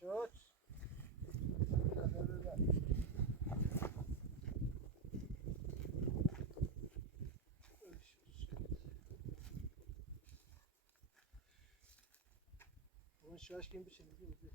شد اون شاش کیم بشه دیگه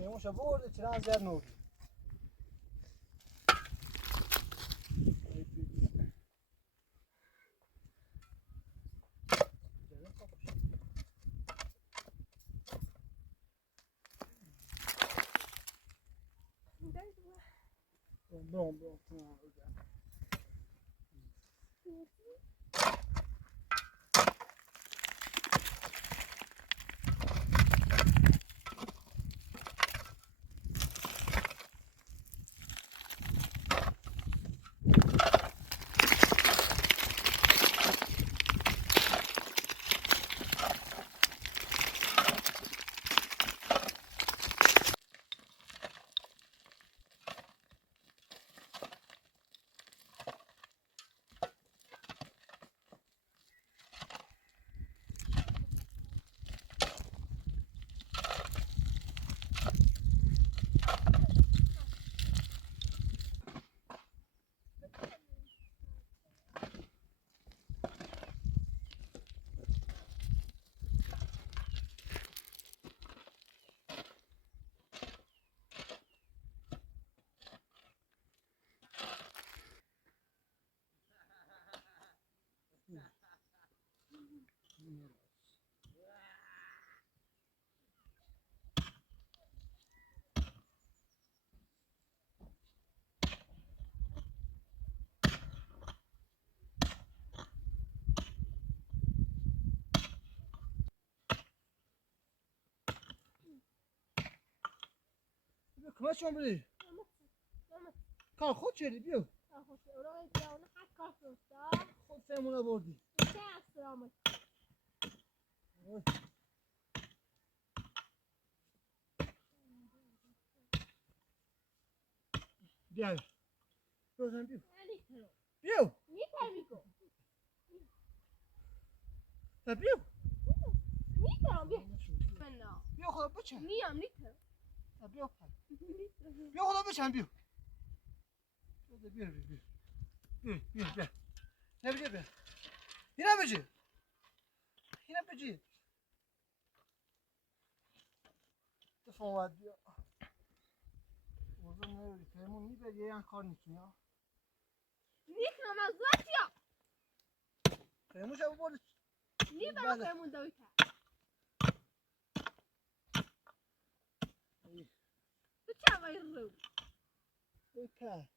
میمونش برده چرا از در نوری Bom, کمک شما بری کار خود چیدی بیو خود فهمونه بردی بیو روزن بیو بیو تا بیو بیو خدا بچن تا بیو بیو خدا بچن بیو بیو بیو بیو بیو بیو نه بیو بیو اینا بچی اینا بچی دفعه اومد بیا موضوع نوری پیمون میبری یه کار نیکنی ها پیمون شب برد پیمون دویتا تو چه وای رو بکن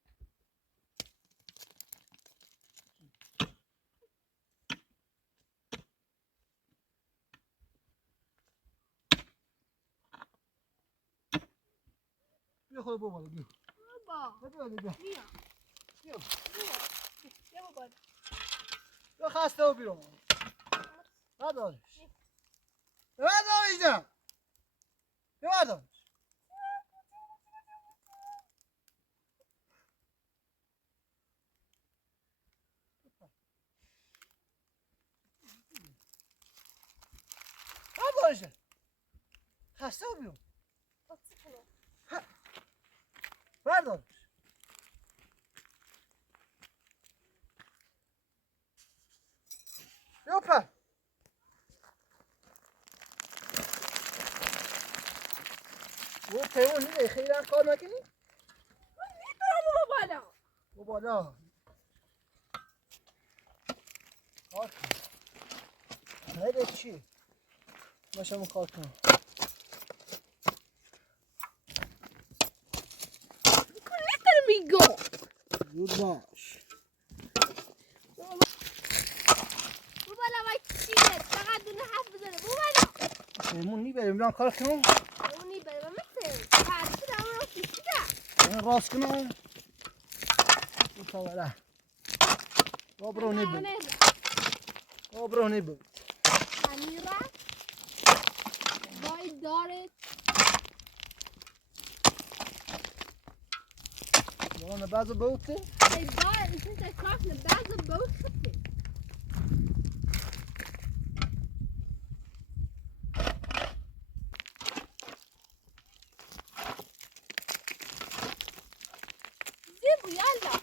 بیا خدا بابا بیا بابا بیا بیا بیا بیا بیا بابا بیا خسته و بیرون بردارش بردار اینجا بردارش بردارش خسته و بیرون بردارش بیا پر او پیمون نیده خیلی هم کار نکنی؟ بالا او بالا کار کن نیده چی؟ باشم کار کنم میگو زود باش بو بالا وای چیه فقط دونه حرف بزنه بو بالا پیمون نیبریم بیان کار کنم اونی برای من مثل پرسی دارم رو کشیده من راست کنم او تاوره برو نیبر برو نیبر امیره وای داره وانا بعضو بوته ای داره ایشون تکرار نه بعض باید خطه زیبو یالا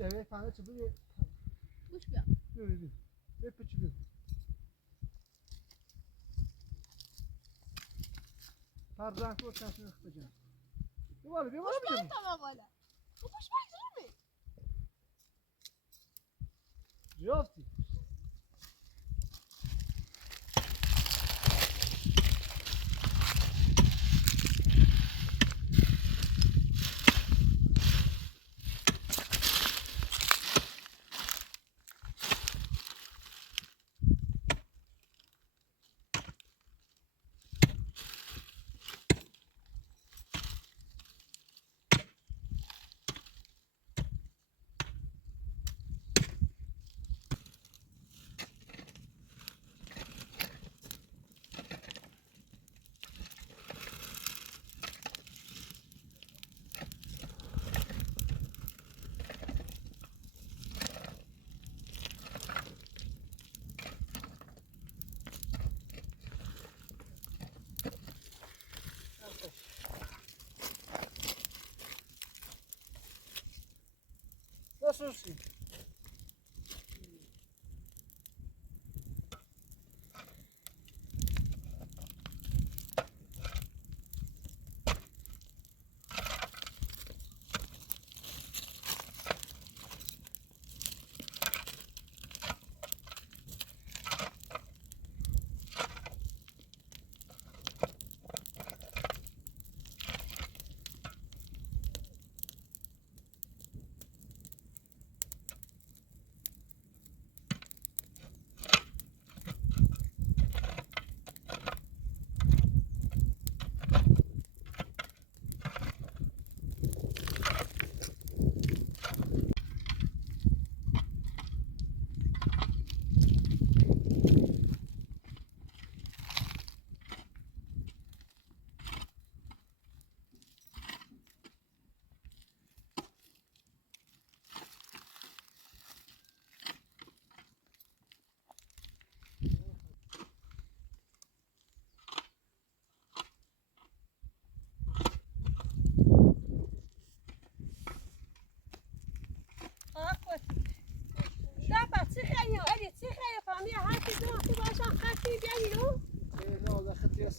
بیا فهمه چه بگه گوش بیا بیا بپچی بیا پر رنگ رو چند نخ بجن بیا بالا بیا بالا گوش بجن بیا بالا گوش بیا جافتی Nasılsın?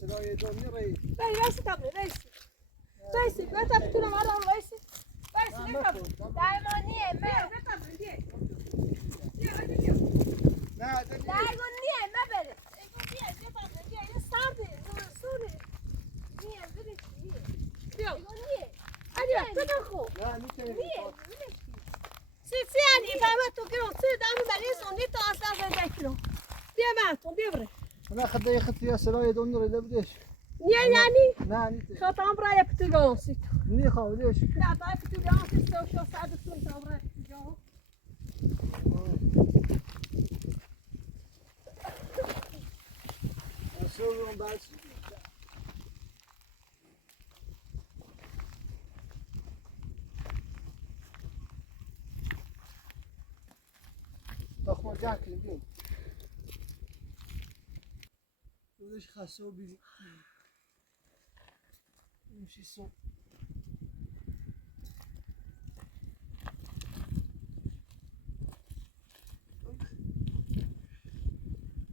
سرای دنیا رای وایسی تابله وایسی بتا بتونم الان وایسی درمانیه من نه دنیا درمانیه من بره این سرده سونه نیه بره بیا بیا بیا خوب نه میتونی سی anni فهمت تو گرون سی دارم بله سونی تا اصلا زنده کلو بیا من تو بیا بره انا خدي خدي سرای دنیا رای بدش نیه یعنی نه نیت خاطرم برای پتوگان سی نی خواهد ليش نه برای پتوگان سی تو شو ساعت سون تا برای پتوگان اسوي بس تخمر جاكل بيو وليش خاصو بي يمشي الصوت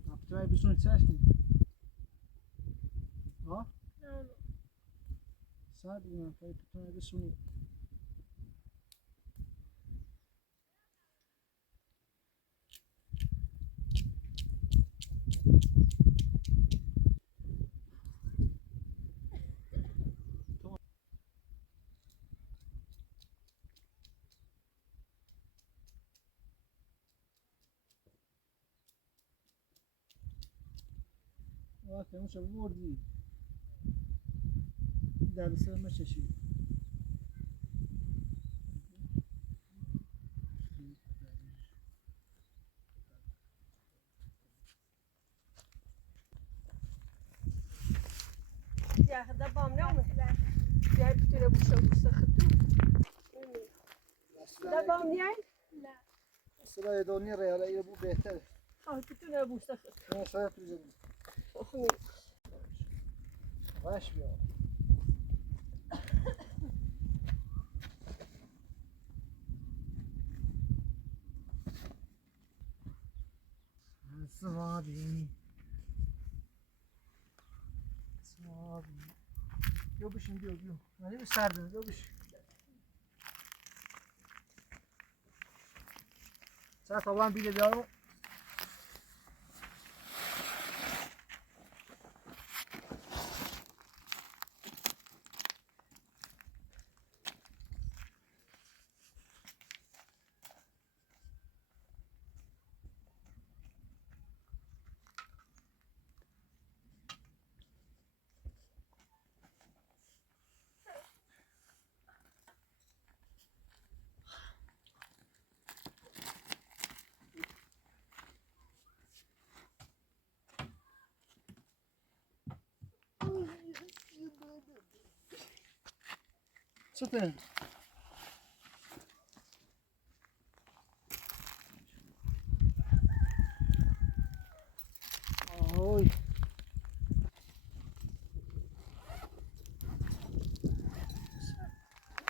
بتراي بسون تساشتي ها صادق ما بتراي بسون واقعا مش بوردي ده بس ما شيء Ja, dat bam nou. Jij hebt er ook zo gezegd. Dat bam jij? لا. سرای دنیا رای ابو بهتر خب تو نبوسه خد. نه شاید بزنی خب باش بیا سوابی بیا بشین بیا من سرده بیا بشین ساعت طبعا بیده بیارو Süper. Oy.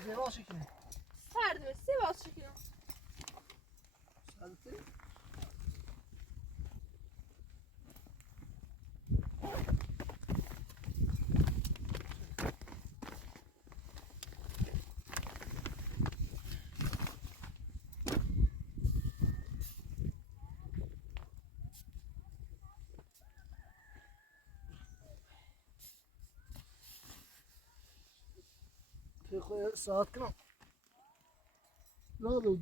Zeval çekin. Sardı, Sivas çıkıyor. Sardı. Saat kram. Ne oldu?